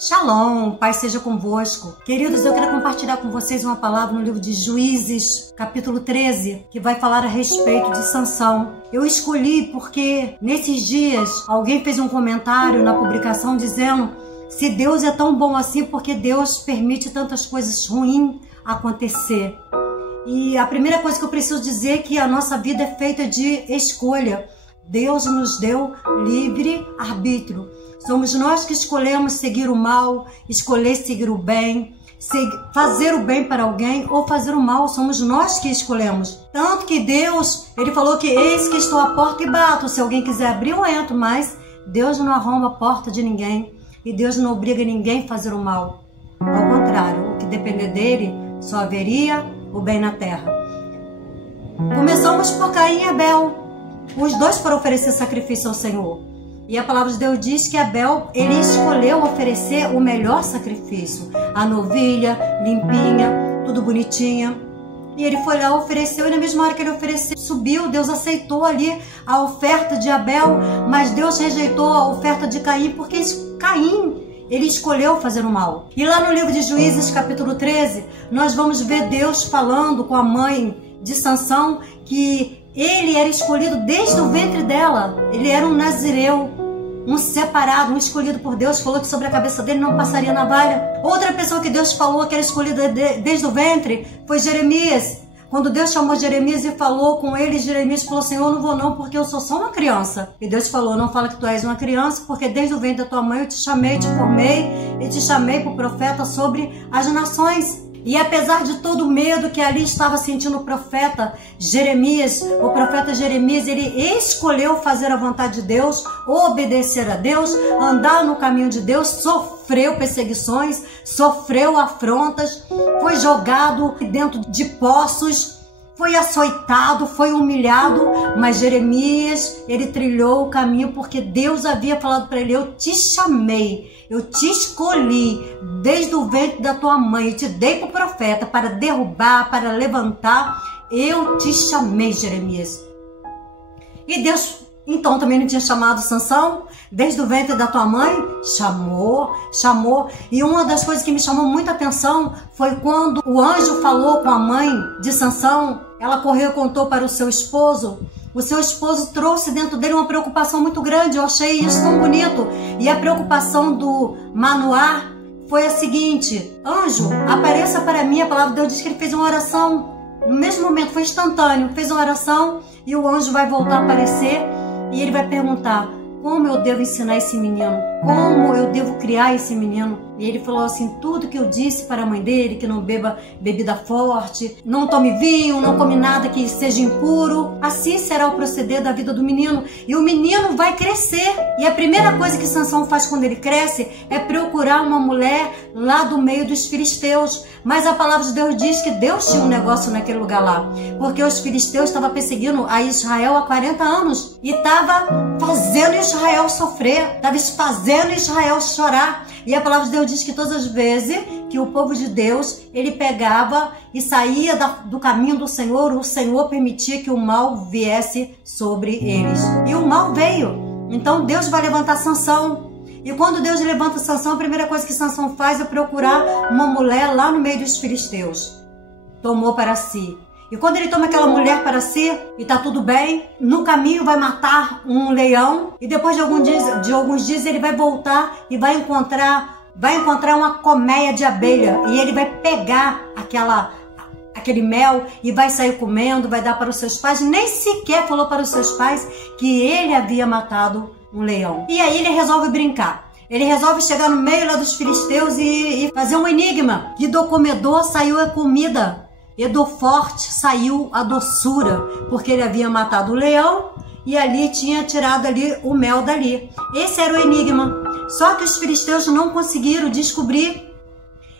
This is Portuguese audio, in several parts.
Shalom, Pai seja convosco. Queridos, eu quero compartilhar com vocês uma palavra no livro de Juízes, capítulo 13, que vai falar a respeito de Sansão. Eu escolhi porque nesses dias alguém fez um comentário na publicação dizendo: se Deus é tão bom assim, porque Deus permite tantas coisas ruins acontecer. E a primeira coisa que eu preciso dizer é que a nossa vida é feita de escolha. Deus nos deu livre arbítrio. Somos nós que escolhemos seguir o mal, escolher seguir o bem, fazer o bem para alguém ou fazer o mal. Somos nós que escolhemos. Tanto que Deus, Ele falou que eis que estou à porta e bato. Se alguém quiser abrir, eu entro. Mas Deus não arromba a porta de ninguém. E Deus não obriga ninguém a fazer o mal. Ao contrário, o que depender dele, só haveria o bem na terra. Começamos por Caim e Abel. Os dois foram oferecer sacrifício ao Senhor. E a palavra de Deus diz que Abel, ele escolheu oferecer o melhor sacrifício. A novilha, limpinha, tudo bonitinha. E ele foi lá, ofereceu, e na mesma hora que ele ofereceu, subiu. Deus aceitou ali a oferta de Abel, mas Deus rejeitou a oferta de Caim, porque Caim, ele escolheu fazer o mal. E lá no livro de Juízes, capítulo 13, nós vamos ver Deus falando com a mãe de Sansão, que ele era escolhido desde o ventre dela. Ele era um nazireu, um separado, um escolhido por Deus. Falou que sobre a cabeça dele não passaria navalha. Outra pessoa que Deus falou que era escolhida desde o ventre foi Jeremias. Quando Deus chamou Jeremias e falou com ele, Jeremias falou: Senhor, eu não vou não, porque eu sou só uma criança. E Deus falou: não fala que tu és uma criança, porque desde o ventre da tua mãe eu te chamei, te formei e te chamei para o profeta sobre as nações. E apesar de todo o medo que ali estava sentindo o profeta Jeremias, ele escolheu fazer a vontade de Deus, obedecer a Deus, andar no caminho de Deus, sofreu perseguições, sofreu afrontas, foi jogado dentro de poços, foi açoitado, foi humilhado, mas Jeremias, ele trilhou o caminho porque Deus havia falado para ele: eu te chamei, eu te escolhi desde o ventre da tua mãe, eu te dei para o profeta para derrubar, para levantar. Eu te chamei, Jeremias. E Deus então também não tinha chamado Sansão desde o ventre da tua mãe? Chamou. E uma das coisas que me chamou muita atenção foi quando o anjo falou com a mãe de Sansão. Ela correu e contou para o seu esposo. O seu esposo trouxe dentro dele uma preocupação muito grande. Eu achei isso tão bonito. E a preocupação do Manoá foi a seguinte: anjo, apareça para mim. A palavra de Deus diz que ele fez uma oração. No mesmo momento, foi instantâneo. Fez uma oração e o anjo vai voltar a aparecer. E ele vai perguntar: como eu devo ensinar esse menino? Como eu devo criar esse menino? E ele falou assim: tudo que eu disse para a mãe dele, que não beba bebida forte, não tome vinho, não come nada que seja impuro, assim será o proceder da vida do menino. E o menino vai crescer. E a primeira coisa que Sansão faz quando ele cresce é procurar uma mulher lá do meio dos filisteus. Mas a palavra de Deus diz que Deus tinha um negócio naquele lugar lá, porque os filisteus estavam perseguindo a Israel há 40 anos e estava fazendo Israel sofrer, estava fazendo Israel chorar. E a palavra de Deus diz que todas as vezes que o povo de Deus, ele pegava e saía do caminho do Senhor, o Senhor permitia que o mal viesse sobre eles. E o mal veio. Então Deus vai levantar Sansão. E quando Deus levanta Sansão, a primeira coisa que Sansão faz é procurar uma mulher lá no meio dos filisteus. Tomou para si. E quando ele toma aquela mulher para si, e tá tudo bem, no caminho vai matar um leão, e depois de alguns dias ele vai voltar e vai encontrar uma colmeia de abelha, e ele vai pegar aquele mel e vai sair comendo, vai dar para os seus pais. Nem sequer falou para os seus pais que ele havia matado um leão. E aí ele resolve brincar. Ele resolve chegar no meio lá dos filisteus e fazer um enigma. E do comedor saiu a comida. E do forte saiu a doçura, porque ele havia matado o leão e ali tinha tirado ali o mel dali. Esse era o enigma. Só que os filisteus não conseguiram descobrir.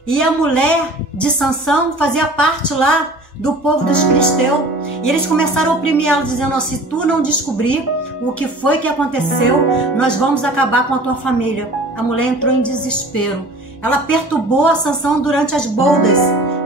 E a mulher de Sansão fazia parte lá do povo dos filisteus. E eles começaram a oprimir ela, dizendo: oh, se tu não descobrir o que foi que aconteceu, nós vamos acabar com a tua família. A mulher entrou em desespero. Ela perturbou a Sansão durante as bodas,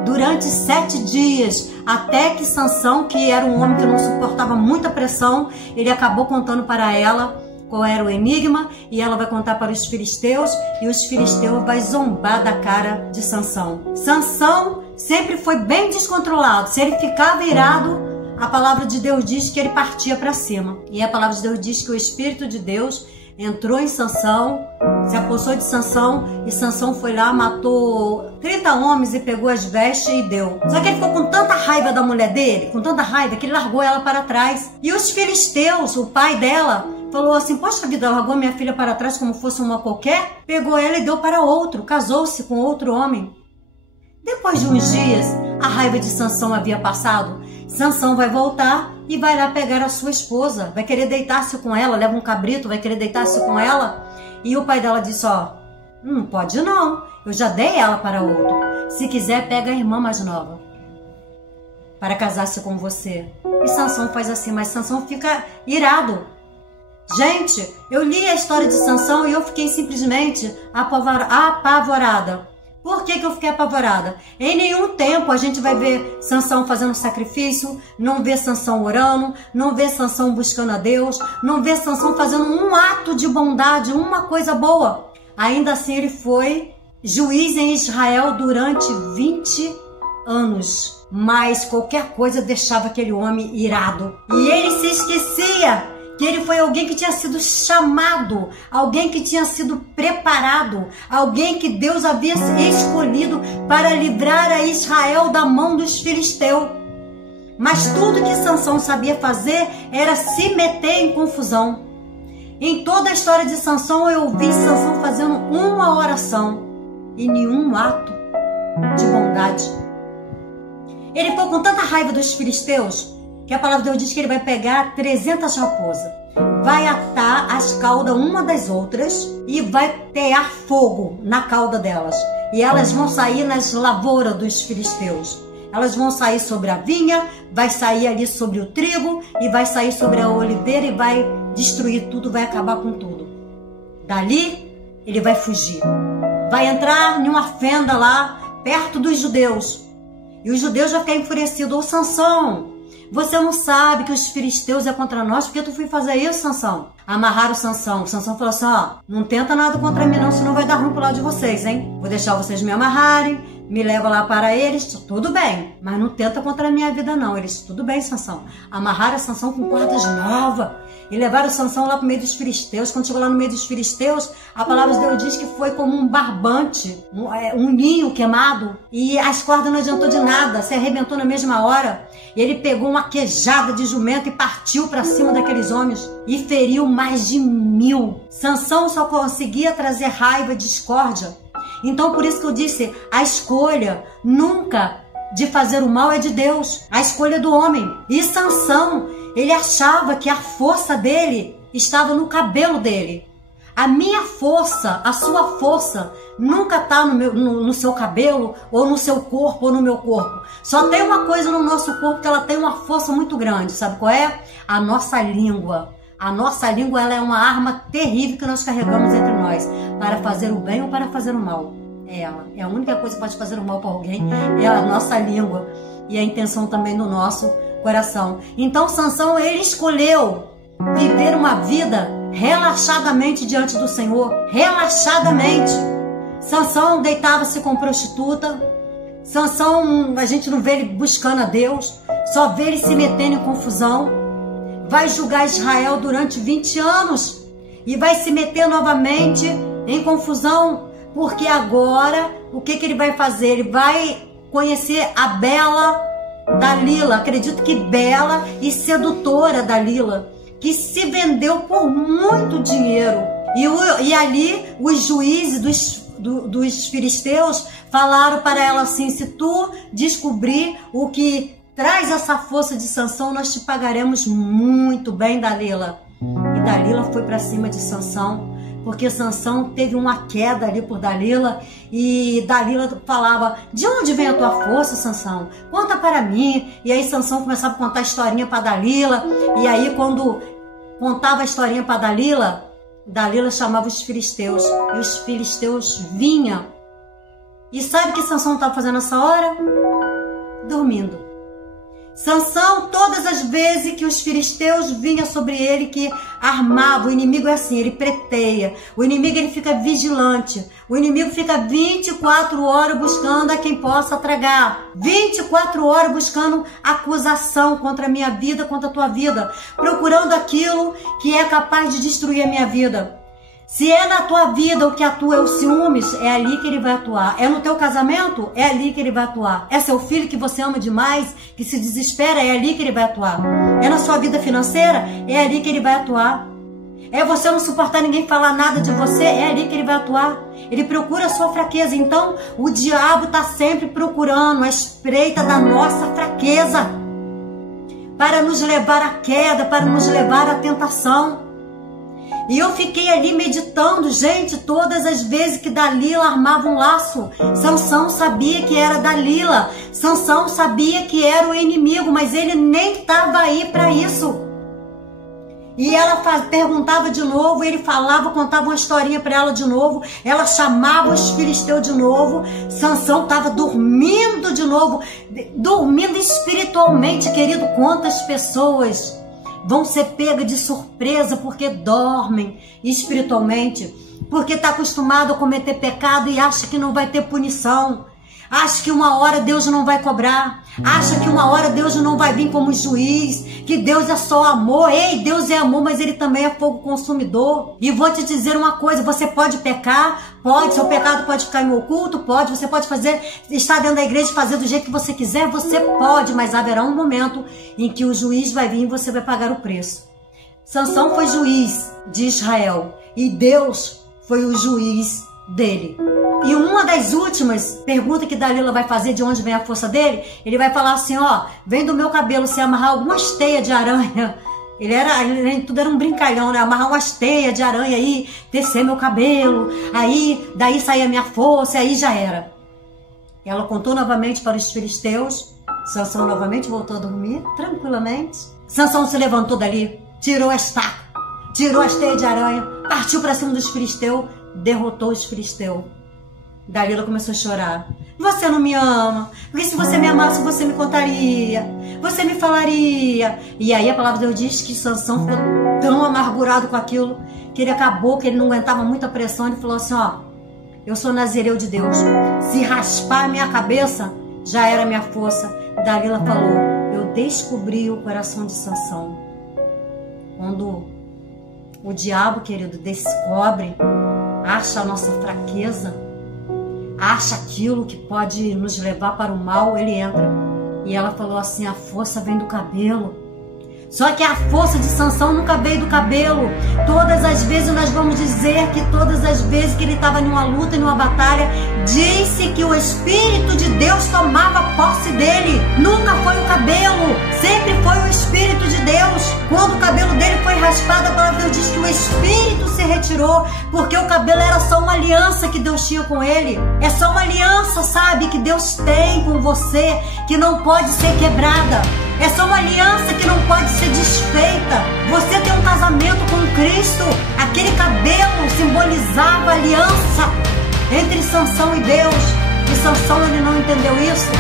durante 7 dias, até que Sansão, que era um homem que não suportava muita pressão, ele acabou contando para ela qual era o enigma, e ela vai contar para os filisteus, e os filisteus vai zombar da cara de Sansão. Sansão sempre foi bem descontrolado. Se ele ficava irado, a palavra de Deus diz que ele partia para cima. E a palavra de Deus diz que o Espírito de Deus entrou em Sansão, se apossou de Sansão, e Sansão foi lá, matou 30 homens e pegou as vestes e deu. Só que ele ficou com tanta raiva da mulher dele, com tanta raiva, que ele largou ela para trás. E os filisteus, o pai dela, falou assim: poxa vida, largou minha filha para trás como fosse uma qualquer? Pegou ela e deu para outro, casou-se com outro homem. Depois de uns dias, a raiva de Sansão havia passado. Sansão vai voltar e vai lá pegar a sua esposa, vai querer deitar-se com ela, leva um cabrito, vai querer deitar-se com ela. E o pai dela disse: ó, não pode não, eu já dei ela para outro. Se quiser, pega a irmã mais nova para casar-se com você. E Sansão faz assim, mas Sansão fica irado. Gente, eu li a história de Sansão e eu fiquei simplesmente apavorada. Por que eu fiquei apavorada? Em nenhum tempo a gente vai ver Sansão fazendo sacrifício, não vê Sansão orando, não vê Sansão buscando a Deus, não vê Sansão fazendo um ato de bondade, uma coisa boa. Ainda assim ele foi juiz em Israel durante 20 anos. Mas qualquer coisa deixava aquele homem irado. E ele se esquecia que ele foi alguém que tinha sido chamado, alguém que tinha sido preparado, alguém que Deus havia escolhido para livrar a Israel da mão dos filisteus. Mas tudo que Sansão sabia fazer era se meter em confusão. Em toda a história de Sansão eu vi Sansão fazendo uma oração e nenhum ato de bondade. Ele ficou com tanta raiva dos filisteus que a palavra de Deus diz que ele vai pegar 300 raposas, vai atar as caudas uma das outras e vai tear fogo na cauda delas. E elas vão sair nas lavouras dos filisteus. Elas vão sair sobre a vinha, vai sair ali sobre o trigo e vai sair sobre a oliveira e vai destruir tudo, vai acabar com tudo. Dali ele vai fugir, vai entrar em uma fenda lá perto dos judeus. E os judeus vão ficar enfurecidos: ô Sansão, você não sabe que os filisteus é contra nós? Por que tu foi fazer isso, Sansão? Amarraram Sansão. Sansão falou assim: ó, não tenta nada contra mim não, senão vai dar ruim pro lado de vocês, hein? Vou deixar vocês me amarrarem, me leva lá para eles, tudo bem. Mas não tenta contra a minha vida não. Eles: tudo bem, Sansão. Amarraram Sansão com cordas novas e levaram Sansão lá pro meio dos filisteus. Quando chegou lá no meio dos filisteus, a palavra de Deus diz que foi como um barbante, um ninho queimado. E as cordas não adiantou de nada, se arrebentou na mesma hora. E ele pegou uma quejada de jumento e partiu para cima daqueles homens e feriu mais de 1000. Sansão só conseguia trazer raiva e discórdia. Então por isso que eu disse, a escolha nunca de fazer o mal é de Deus, a escolha do homem. E Sansão, ele achava que a força dele estava no cabelo dele. A minha força, a sua força, nunca está no seu cabelo, ou no seu corpo, ou no meu corpo. Só tem uma coisa no nosso corpo que ela tem uma força muito grande. Sabe qual é? A nossa língua. A nossa língua, ela é uma arma terrível que nós carregamos entre nós, para fazer o bem ou para fazer o mal. Ela é a única coisa que pode fazer o mal para alguém, é a nossa língua. E a intenção também do nosso coração. Então Sansão, ele escolheu viver uma vida relaxadamente diante do Senhor, relaxadamente. Sansão deitava-se com prostituta. Sansão, a gente não vê ele buscando a Deus, só vê ele se metendo em confusão. Vai julgar Israel durante 20 anos e vai se meter novamente em confusão, porque agora o que ele vai fazer? Ele vai conhecer a bela Dalila, acredito que bela e sedutora Dalila, que se vendeu por muito dinheiro. E ali os juízes dos filisteus falaram para ela assim: se tu descobrir o que traz essa força de Sansão, nós te pagaremos muito bem, Dalila. E Dalila foi para cima de Sansão, porque Sansão teve uma queda ali por Dalila, e Dalila falava: de onde vem a tua força, Sansão? Conta para mim. E aí Sansão começava a contar a historinha para Dalila, e aí quando contava a historinha para Dalila, Dalila chamava os filisteus, e os filisteus vinham. E sabe o que Sansão estava fazendo nessa hora? Dormindo. Sansão, todas as vezes que os filisteus vinham sobre ele, que armava, o inimigo é assim, ele preteia, o inimigo ele fica vigilante, o inimigo fica 24 horas buscando a quem possa tragar, 24 horas buscando acusação contra a minha vida, contra a tua vida, procurando aquilo que é capaz de destruir a minha vida. Se é na tua vida o que atua é o ciúmes, é ali que ele vai atuar. É no teu casamento, é ali que ele vai atuar. É seu filho que você ama demais, que se desespera, é ali que ele vai atuar. É na sua vida financeira, é ali que ele vai atuar. É você não suportar ninguém falar nada de você, é ali que ele vai atuar. Ele procura a sua fraqueza. Então, o diabo está sempre procurando a espreita da nossa fraqueza para nos levar à queda, para nos levar à tentação. E eu fiquei ali meditando, gente, todas as vezes que Dalila armava um laço, Sansão sabia que era Dalila, Sansão sabia que era o inimigo, mas ele nem estava aí para isso. E ela perguntava de novo, ele falava, contava uma historinha para ela de novo, ela chamava os filisteus de novo, Sansão estava dormindo de novo, dormindo espiritualmente, querido. Quantas pessoas vão ser pegas de surpresa porque dormem espiritualmente, porque está acostumado a cometer pecado e acha que não vai ter punição, acha que uma hora Deus não vai cobrar, acha que uma hora Deus não vai vir como juiz, que Deus é só amor. Ei, Deus é amor, mas ele também é fogo consumidor. E vou te dizer uma coisa, você pode pecar, pode, seu pecado pode ficar em oculto, pode, você pode estar dentro da igreja e fazer do jeito que você quiser, você pode, mas haverá um momento em que o juiz vai vir e você vai pagar o preço. Sansão foi juiz de Israel e Deus foi o juiz dele. E uma das últimas perguntas que Dalila vai fazer, de onde vem a força dele, ele vai falar assim, ó, vem do meu cabelo, se amarrar algumas teias de aranha. Tudo era um brincalhão, né? Amarrar umas teias de aranha aí, tecer meu cabelo, aí, daí saía a minha força, aí já era. Ela contou novamente para os filisteus, Sansão novamente voltou a dormir, tranquilamente. Sansão se levantou dali, tirou a estaca, tirou as teias de aranha, partiu para cima dos filisteus, derrotou os filisteus. Dalila começou a chorar. Você não me ama, porque se você me amasse, você me contaria, você me falaria. E aí a palavra de Deus diz que Sansão ficou tão amargurado com aquilo, que ele acabou, que ele não aguentava muita pressão. Ele falou assim, ó, eu sou nazireu de Deus, se raspar a minha cabeça, já era minha força. Dalila falou, eu descobri o coração de Sansão. Quando o diabo, querido, descobre, acha a nossa fraqueza, acha aquilo que pode nos levar para o mal, ele entra. E ela falou assim, a força vem do cabelo. Só que a força de Sansão nunca veio do cabelo. Todas as vezes nós vamos dizer que todas as vezes que ele estava em uma luta, em uma batalha, disse que o Espírito de Deus tomava posse dele. Nunca foi o cabelo, sempre foi o Espírito de Deus. Quando o cabelo dele foi raspado, a palavra de Deus diz que o Espírito se retirou, porque o cabelo era só uma aliança que Deus tinha com ele. É só uma aliança, sabe, que Deus tem com você, que não pode ser quebrada. É só uma aliança que não pode ser desfeita. Você tem um casamento com Cristo. Aquele cabelo simbolizava a aliança entre Sansão e Deus. E Sansão, ele não entendeu isso.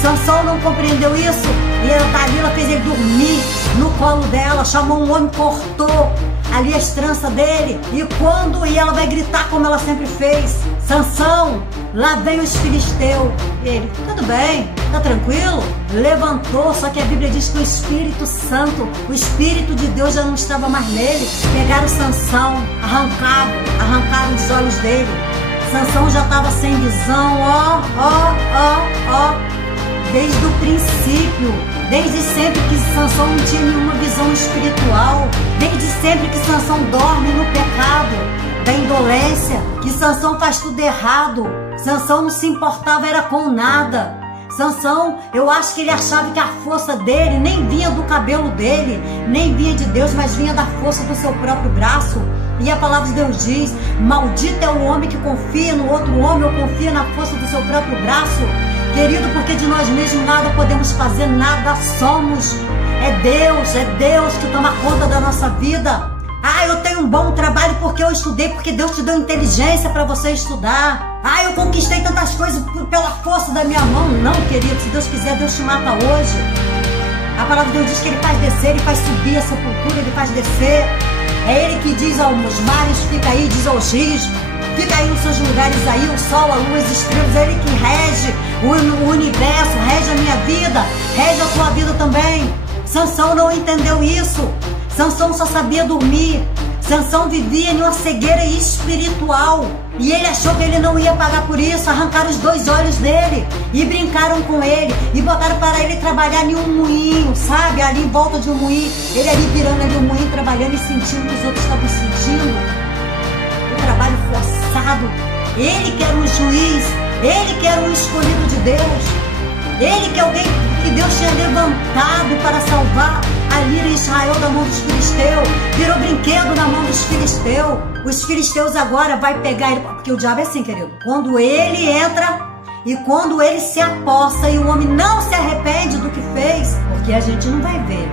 Sansão não compreendeu isso. E a Dalila fez ele dormir no colo dela. Chamou um homem, cortou ali as tranças dele. E ela vai gritar como ela sempre fez. Sansão, lá vem os filisteus. E ele, tudo bem, tá tranquilo? Levantou, só que a Bíblia diz que o Espírito Santo, o Espírito de Deus já não estava mais nele. Pegaram Sansão, arrancaram os olhos dele. Sansão já estava sem visão, desde o princípio, desde sempre que Sansão não tinha nenhuma visão espiritual, desde sempre que Sansão dorme no pecado da indolência, que Sansão faz tudo errado. Sansão não se importava era com nada. Sansão, eu acho que ele achava que a força dele nem vinha do cabelo dele, nem vinha de Deus, mas vinha da força do seu próprio braço. E a palavra de Deus diz, maldito é o homem que confia no outro homem ou confia na força do seu próprio braço. Querido, porque de nós mesmos nada podemos fazer, nada somos. É Deus que toma conta da nossa vida. Ah, eu tenho um bom trabalho porque eu estudei, porque Deus te deu inteligência para você estudar. Ah, eu conquistei tantas coisas pela força da minha mão. Não, querido, se Deus quiser, Deus te mata hoje. A palavra de Deus diz que ele faz descer, ele faz subir a sepultura, ele faz descer. É ele que diz aos mares, fica aí, diz aos rios, fica aí nos seus lugares aí, o sol, a lua, as estrelas. É ele que rege o universo, rege a minha vida, rege a tua vida também. Sansão não entendeu isso. Sansão só sabia dormir. Sansão vivia em uma cegueira espiritual. E ele achou que ele não ia pagar por isso. Arrancaram os 2 olhos dele e brincaram com ele e botaram para ele trabalhar em um moinho, sabe? Ali em volta de um moinho. Ele ali virando ali um moinho, trabalhando e sentindo o que os outros estavam sentindo. O trabalho forçado. Ele que era um juiz, ele que era um escolhido de Deus, ele que é alguém que Deus tinha levantado para salvar a lira Israel da mão dos filisteus. Virou brinquedo na mão dos filisteus. Os filisteus agora vai pegar ele, porque o diabo é assim, querido. Quando ele entra e quando ele se aposta e o homem não se arrepende do que fez, porque a gente não vai ver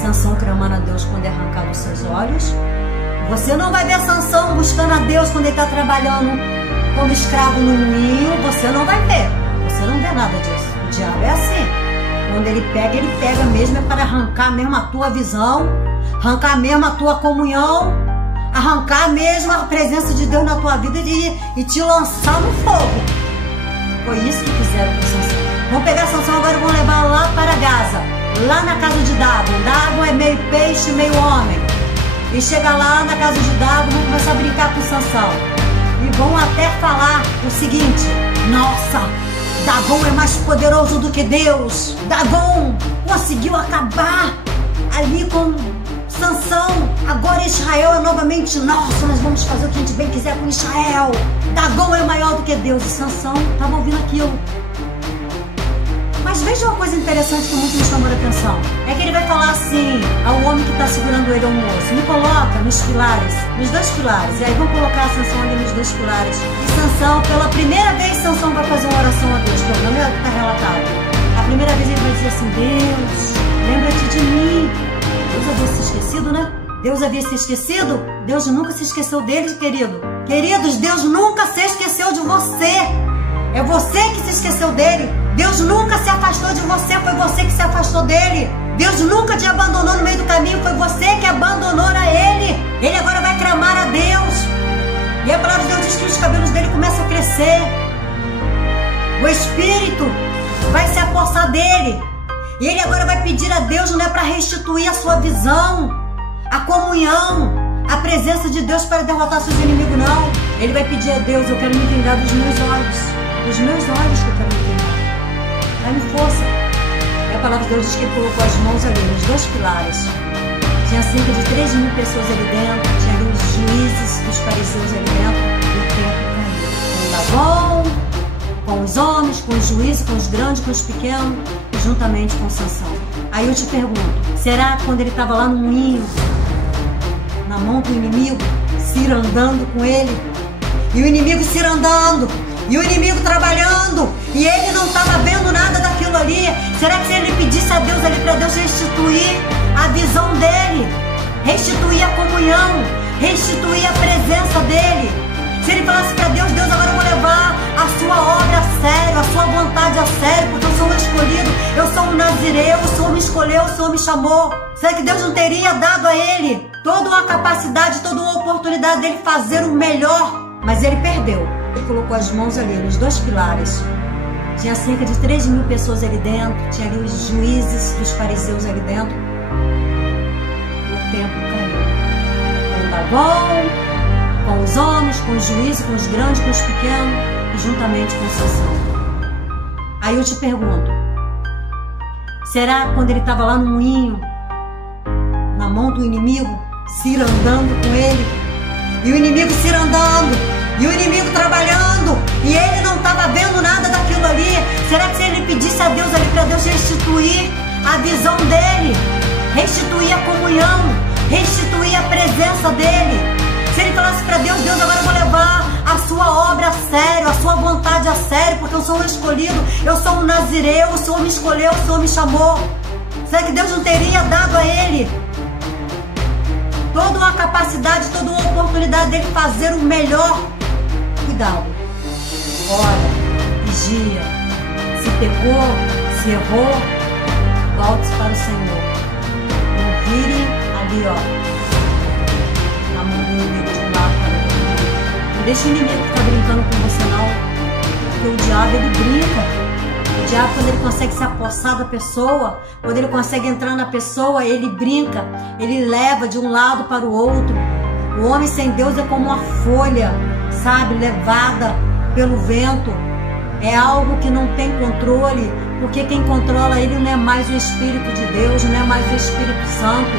Sansão clamando a Deus quando é arrancado os seus olhos. Você não vai ver Sansão buscando a Deus quando ele está trabalhando como escravo no moinho. Você não vai ver. Você não vê nada disso. O diabo é assim. Quando ele pega mesmo é para arrancar mesmo a tua visão, arrancar mesmo a tua comunhão, arrancar mesmo a presença de Deus na tua vida e te lançar no fogo. Foi isso que fizeram com Sansão. Vão pegar Sansão agora e vão levar lá para Gaza, lá na casa de Dagon. Dagon é meio peixe, meio homem. E chega lá na casa de Dagon, vão começar a brincar com Sansão. E vão até falar o seguinte: nossa, Dagon é mais poderoso do que Deus. Dagon conseguiu acabar ali com Sansão. Agora Israel é novamente nosso. Nós vamos fazer o que a gente bem quiser com Israel. Dagon é maior do que Deus. E Sansão estava ouvindo aquilo. Mas veja uma coisa interessante que muito me chamou a atenção. É que ele vai falar assim ao homem que está segurando ele, ao moço: me coloca nos pilares, nos 2 pilares. E aí vão colocar Sansão ali nos 2 pilares. E Sansão, pela primeira vez, Sansão vai fazer uma oração a Deus. Pelo menos é o que está relatado. A primeira vez ele vai dizer assim: Deus, lembra-te de mim. Deus havia se esquecido, né? Deus havia se esquecido? Deus nunca se esqueceu dele, querido. Queridos, Deus nunca se esqueceu de você. É você que se esqueceu dele. Deus nunca se afastou de você, foi você que se afastou dele. Deus nunca te abandonou no meio do caminho, foi você que abandonou a ele. Ele agora vai clamar a Deus. E a palavra de Deus diz que os cabelos dele começam a crescer. O Espírito vai se apossar dele. E ele agora vai pedir a Deus, não é para restituir a sua visão, a comunhão, a presença de Deus para derrotar seus inimigos, não. Ele vai pedir a Deus: eu quero me vingar dos meus olhos. Dos meus olhos que eu quero me vingar. Dá-me força. E a palavra de Deus diz que ele colocou as mãos ali nos 2 pilares. Tinha cerca de 3.000 pessoas ali dentro. Tinha ali os juízes, os fariseus ali dentro. E o templo caiu. Com Dagon, com os homens, com os juízes, com os grandes, com os pequenos, e juntamente com Sansão. Aí eu te pergunto: será que quando ele estava lá no moinho, na mão do inimigo, Ciro andando com ele, e o inimigo Ciro andando, e o inimigo trabalhando, e ele não estava vendo nada daquilo ali? Será que se ele pedisse a Deus ali para Deus restituir a visão dele, restituir a comunhão, restituir a presença dele, se ele falasse para Deus: Deus, agora eu vou levar a sua obra a sério, a sua vontade a sério, porque eu sou um escolhido, eu sou um nazireu, o Senhor me escolheu, o Senhor me chamou. Será que Deus não teria dado a ele toda uma capacidade, toda uma oportunidade dele fazer o melhor? Mas ele perdeu. Ele colocou as mãos ali nos 2 pilares. Tinha cerca de 3.000 pessoas ali dentro. Tinha ali os juízes dos fariseus ali dentro. E o templo caiu. Com Dagon, com os homens, com os juízes, com os grandes, com os pequenos, e juntamente com Sansão. Aí eu te pergunto: será que quando ele estava lá no moinho, na mão do inimigo, Ciro andando com ele, e o inimigo Ciro andando, e o inimigo trabalhando, e ele não estava vendo nada daquilo ali? Será que se ele pedisse a Deus ali para Deus restituir a visão dele, restituir a comunhão, restituir a presença dele, se ele falasse para Deus: Deus, agora eu vou levar a sua obra a sério, a sua vontade a sério, porque eu sou um escolhido, eu sou um nazireu, o Senhor me escolheu, o Senhor me chamou? Será que Deus não teria dado a ele toda uma capacidade, toda uma oportunidade dele fazer o melhor? Cuidado, ora, vigia. Se pecou, se errou, Volte-se para o Senhor. Não vire ali, ó, a mão do inimigo de um lado para o outro. Não deixe o inimigo ficar brincando com você, não. Porque o diabo, ele brinca. O diabo, quando ele consegue se apossar da pessoa, quando ele consegue entrar na pessoa, ele brinca. Ele leva de um lado para o outro. O homem sem Deus é como uma folha, sabe, levada pelo vento. É algo que não tem controle, porque quem controla ele não é mais o Espírito de Deus, não é mais o Espírito Santo.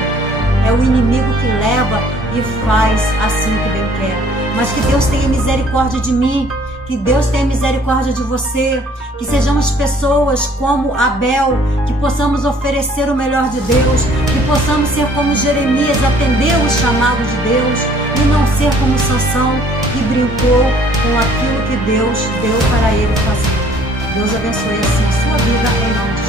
É o inimigo que leva e faz assim que bem quer. Mas que Deus tenha misericórdia de mim, que Deus tenha misericórdia de você, que sejamos pessoas como Abel, que possamos oferecer o melhor de Deus, que possamos ser como Jeremias, atender o chamado de Deus e não ser como Sansão, que brincou com aquilo que Deus deu para ele fazer. Deus abençoe assim a sua vida em nome de Jesus.